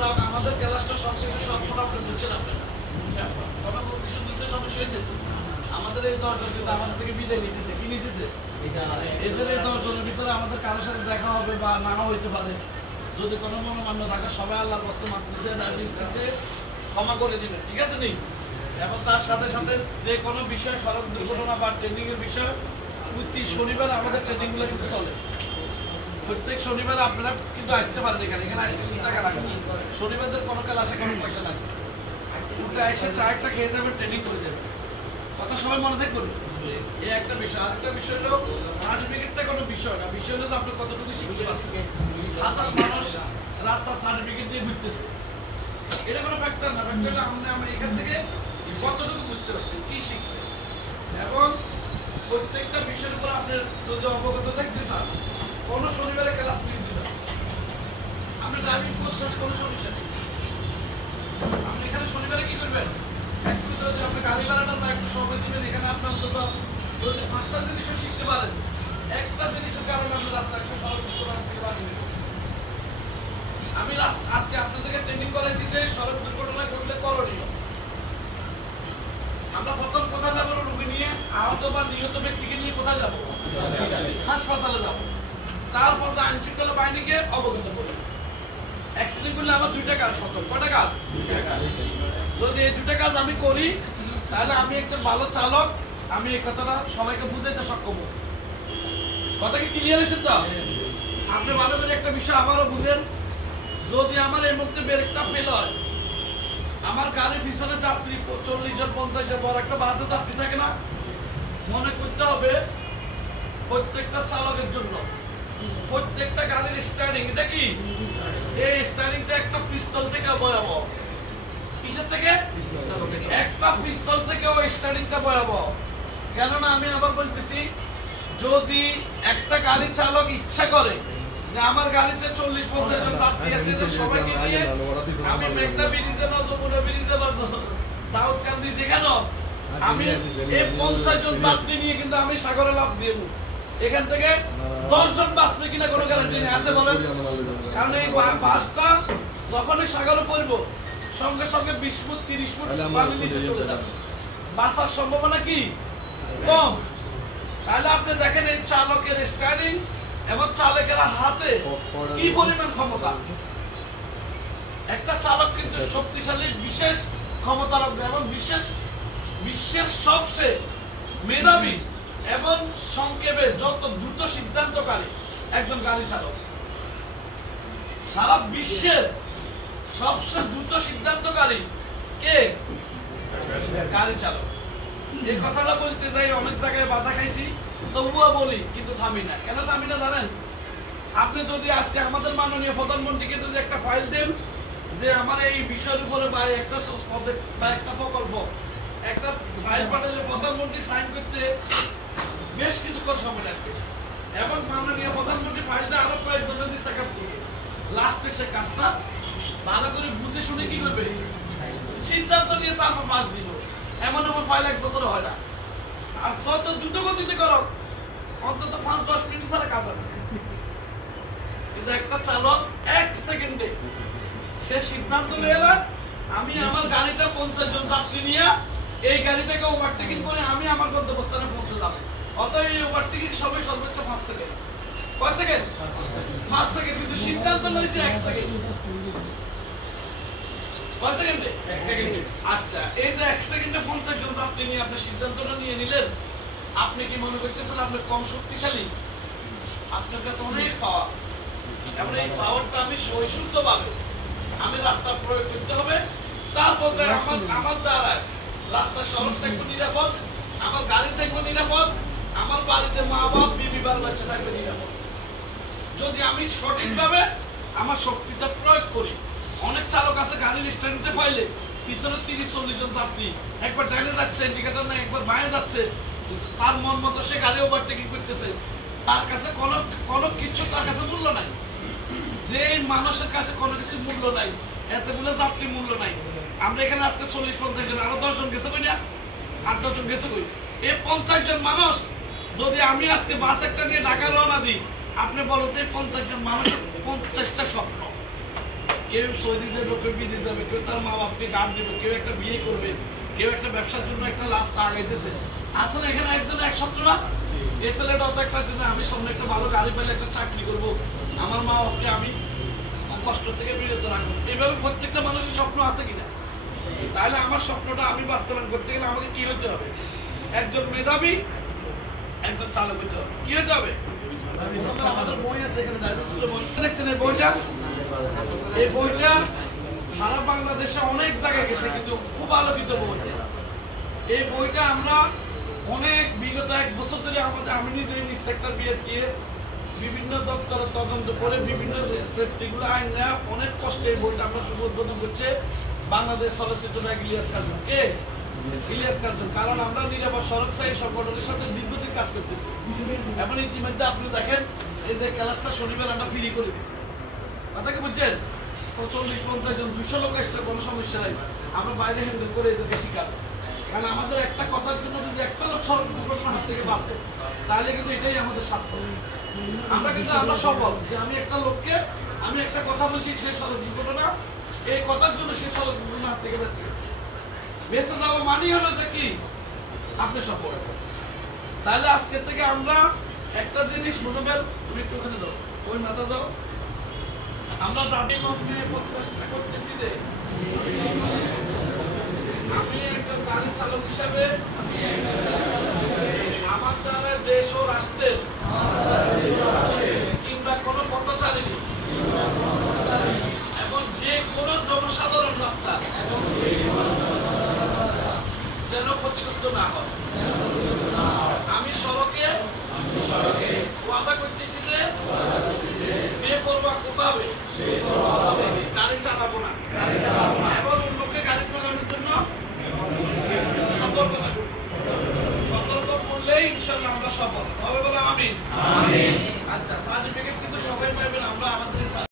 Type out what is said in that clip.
যাক আমাদের ক্লাসটা সবকিছু সব মোটামুটি বুঝছেন আপনারা কোনো কিছু বুঝতে সমস্যা হয়েছে আমাদের এই 10 জন কিন্তু আমাদের থেকে বিদায় নিতেছে কি নিতেছে এদের এই 10 জনের ভিতরে আমাদের কারোর সাথে দেখা হবে বা নাও হইতে পারে যদি কোনো মনোমান্য থাকে সবাই আল্লাহর বস্তে মাতৃছে ডায়াবেটিস করতে ক্ষমা করে দিবেন ঠিক আছে নি এবং তার সাথে সাথে যে কোনো বিষয় সড়ক দুর্ঘটনা বা ট্রেনিং এর বিষয় প্রতি শনিবার আমাদের ট্রেনিংগুলো কিন্তু চলে প্রত্যেক শনিবার আপনারা কিন্তু আসতে পারেন এখানে আসতে কিন্তু টাকা লাগে শনিবারদের কোনো ক্লাসে কোনো পয়সা লাগে উঠে এসে চায়েরটা খেয়ে যাবেন ট্রেনিং করে দেবেন কত সময় মনে থাকবে এই একটা বিষয় আরেকটা বিষয় হলো সার্টিফিকেটটা কোনো বিষয় না বিষয় হলো আপনি কতটুকু শিখতে পারছেন হাজার মানুষ রাস্তা সার্টিফিকেট দিয়ে ঘুরতেছে এটা কোনো ফ্যাক্টর না ফ্যাক্টর হলো আমরা এখান থেকে কতটুকু বুঝতে পারছি কি শিখছে এবং প্রত্যেকটা বিষয়ের উপর আপনি যদি অবগত থাকতে চান কোনো শনিবারে ক্লাস মিস দিবেন আপনি ড্রাইভিং কোর্স শেষ কোনো সমস্যা নেই আপনি এখানে শনিবারে কি করবেন একটু যদি আপনি গাড়ি ভাড়াটা যা একটু সময় দিবেন এখানে আপনি অন্তত যদি 5টা জিনিসও শিখতে পারেন একটা জিনিসের কারণে আপনি রাস্তা একটু সড়ক দুর্ঘটনা থেকে বাঁচিয়ে দেবেন আমি আজকে আপনাদেরকে ট্রেনিং করেছি যে সড়ক দুর্ঘটনা ঘটলে করণীয় আমরা প্রথম কোথায় যাবো রোগী নিয়ে আহত বা নিহত ব্যক্তিকে নিয়ে কোথায় যাবো হাসপাতালে যাবো তারপর আইন শৃঙ্খলা বাহিনীকে অবগত করবো অ্যাক্সিডেন্ট করলে আমার 2টা কাজ প্রথম কয়টা কাজ যদি এই 2টা কাজ আমি করি তাহলে আমি একজন ভালো চালক আমি এই কথাটা সবাইকে বুঝাইতে সক্ষম হব কথা কি ক্লিয়ার হয়েছে তো আপনি ভালো করে একটা বিষয় আবারও বুঝেন যদি আমার এই মুহূর্তে ব্রেকটা ফেল হয় আমার গাড়ির পিছনে যাত্রী 40 জন 50 জন বড় একটা বাসে যাত্রী থাকে না মনে করতে হবে প্রত্যেকটা চালকের জন্য প্রত্যেকটা গাড়ির স্টারিং এটা কি এই স্টারিংটা একটা পিস্তল থেকে ভয়াবহ কিসের থেকে একটা পিস্তল থেকে ওই স্টারিংটা ভয়াবহ কেননা আমি আবার বলতেছি যদি একটা গাড়ি চালক ইচ্ছা করে যে আমার গাড়িতে 40-50 জন যাত্রী আছে যে সবাইকে নিয়ে আমি মেঘনা ব্রিজে না যমুনা ব্রিজে না দাউদকান্দি যেখানে আমি এই 50 জন যাত্রী নিয়ে কিন্তু আমি সাগরে লাফ দিয়ে দেব এখান থেকে 10 জন বাঁচবে কিনা কোনো গ্যারান্টি নেই আছে বলেন কারণ এই বাসটা যখনই সাগরে পড়বো সঙ্গে সঙ্গে 20 ফুট 30 ফুট পানি নিচে চলে যাবে বাঁচার সম্ভাবনা কি কম তাহলে আপনি দেখেন এই চালকের স্টারিং এবং চালকের হাতে কি পরিমাণ ক্ষমতা একটা চালক কিন্তু শক্তিশালী বিশেষ ক্ষমতার এবং বিশ্বের সবচেয়ে মেধাবী এবং সংক্ষেপে যত দ্রুত সিদ্ধান্তকারী একজন গাড়ি চালক সারা বিশ্বের সবচেয়ে দ্রুত সিদ্ধান্তকারী কে গাড়ি চালক এই কথাটা বলতে যাই অনেক জায়গায় বাধা খাইছি তবুও বলি কিন্তু থামি না কেন থামি না জানেন আপনি যদি আজকে আমাদের মাননীয় প্রধানমন্ত্রীকে যদি একটা ফাইল দেন যে আমার এই বিষয়ের উপরে বা একটা প্রজেক্ট বা একটা প্রকল্প একটা ফাইল পাঠালে প্রধানমন্ত্রী সাইন করতে বেশ কিছুক্ষণ সময় লাগবে এবং মাননীয় প্রধানমন্ত্রী ফাইলটা আরো কয়েকজনের দিয়ে চেক আপ করবে লাস্টে সে কাজটা ভালো করে বুঝে শুনে কি করবে সিদ্ধান্ত নিয়ে তারপর পাস দিব এমন এমন ফাইল 1 বছর হয় না আর যত দ্রুত গতিতে করো অন্তত 5-10 মিনিট ছাড়া কাজ হবে কিন্তু একটা চালক 1 সেকেন্ডে সে সিদ্ধান্ত নিয়ে এলো আমি আমার গাড়িটা 50 জন যাত্রী নিয়ে এই গাড়িটাকে ওভারটেকিং করে আমি আমার গন্তব্যস্থানে পৌঁছে যাব অতএব এই ওভারটেকিং সময় সর্বোচ্চ 5 সেকেন্ড কয় সেকেন্ড 5 সেকেন্ড কিন্তু সিদ্ধান্ত নিয়েছে 1 সেকেন্ড কয় সেকেন্ডে 1 সেকেন্ডে আচ্ছা এই যে 1 সেকেন্ডে 50 জন যাত্রী নিয়ে আপনি সিদ্ধান্তটা নিয়ে নিলেন আপনি কি মনে করতেছেন আপনি কম শক্তিশালী আপনার কাছে অনেক পাওয়ার এবং এই পাওয়ারটা আমি সহিষ্ণুভাবে আমি রাস্তা প্রয়োগ করতে হবে তারপর আমার দ্বারা রাস্তা সড়ক থাকবে নিরাপদ আমার গাড়ি থাকবে নিরাপদ আমার বাড়িতে মা বাপ বিবি বাচ্চা থাকবে নিরাপদ যদি আমি সঠিকভাবে আমার শক্তিটা প্রয়োগ করি অনেক চালক আছে গাড়ির স্ট্যান্ডে পাইলে পিছনে 30-40 জন যাত্রী একবার ডাইনে যাচ্ছে ইন্ডিকেটর না একবার বাইরে যাচ্ছে তার মন মতো সে গাড়ি ওভারটেকিং করতেছে তার কাছে কোনো কিছু তার কাছে মূল্য নাই যে মানুষের কাছে কোনো কিছু মূল্য নাই এতগুলো যাত্রী মূল্য নাই আমরা এখানে আজকে 40-50 জন আরো 10 জন গেছে কই না 8-10 জন গেছে কই এই 50 জন মানুষ যদি আমি আজকে বাস একটা নিয়ে ঢাকা রওনা দিই আপনি বলতে 50 জন মানুষের 50টা স্বপ্ন কেউ সৌদি যাবে, কেউ বিদেশ যাবে, কেউ তার মা বাপকে গার্ড দেবে, কেউ একটা বিয়ে করবে, কেউ একটা ব্যবসার জন্য একটা লাস্ট আগাইতেছে। আসলে এখানে একজন এক স্বপ্ন না, এই ছেলেটা অত একটা দিনে আমি সামনে একটা ভালো গাড়ি পেলে একটা চাকরি করব, আমার মা বাপকে আমি কষ্ট থেকে বিরত রাখবো। এইভাবে প্রত্যেকটা মানুষের স্বপ্ন আছে কিনা? তাহলে আমার স্বপ্নটা আমি বাস্তবায়ন করতে গেলে আমাকে কি হতে হবে? একজন মেধাবী, একজন চালক হতে হবে। কি হতে হবে? আমাদের বই আছে এখানে, দেখছেন এই বইটা? এই বইটা সারা বাংলাদেশে অনেক জায়গায় গেছে, কিন্তু খুব আলোকিত বই। এই বইটা আমরা অনেক বিগত 1 বছর ধরে আমি নিজে ইন্সপেক্টর বিয়ে দিয়ে বিভিন্ন দপ্তরে তদন্ত করে বিভিন্ন সেফটিগুলো আইন নেওয়া অনেক কষ্টে এই বইটা আমরা শুভ উদ্বোধন করছে বাংলাদেশ চলচ্চিত্র নায়ক ইলিয়াস কাঞ্চন। কে? ইলিয়াস কাঞ্চন। কারণ আমরা নিরাপদ সড়ক সাই সংগঠনের সাথে দীর্ঘদিন কাজ করতেছি। এখন ইতিমধ্যে আপনি দেখেন এই যে ক্লাসটা শনিবার আমরা ফ্রি করে দিচ্ছি, কথা কি বুঝছেন? 40-50 জন 200 লোক আসলে কোনো সমস্যা নাই, আমরা বাইরে হ্যান্ডেল করে এদেরকে শিখাবো। কারণ আমাদের একটা কথার জন্য যদি একটা লোক সড়ক দুর্ঘটনার হাত থেকে বাঁচে, তাহলে কিন্তু এটাই আমাদের সার্থক। আমরা সফল যে আমি একটা লোককে আমি একটা কথা বলছি, সেই সড়ক দুর্ঘটনা, এই কথার জন্য সেই সড়ক দুর্ঘটনার হাত থেকে বেঁচে গেছে। বেঁচে যাওয়া মানেই হলো যে কি আপনি সফল। তাহলে আজকে থেকে আমরা একটা জিনিস মনে বের, তুমি একটু ওখানে দাও, ওই মাথা দাও। আমরা দাবির মধ্যে প্রত্যাশা করতেছি যে আমি একটা গাড়ি চালক হিসাবে আমার দ্বারা দেশ ও রাষ্ট্রের কিংবা কোনো পথচারী এবং যে কোনো জনসাধারণ রাস্তা যেন ক্ষতিগ্রস্ত না হয়। আমি সড়কে ওয়াদা করতেছি যে বেপরোয়াভাবে গাড়ি চালাবো না এবং অন্যকে গাড়ি চালানোর জন্য সতর্ক করলেই ইনশাআল্লাহ আমরা সফল হবে বলে আমিন। আচ্ছা, সার্টিফিকেট কিন্তু সবাই পাইবেন। আমরা আমাদের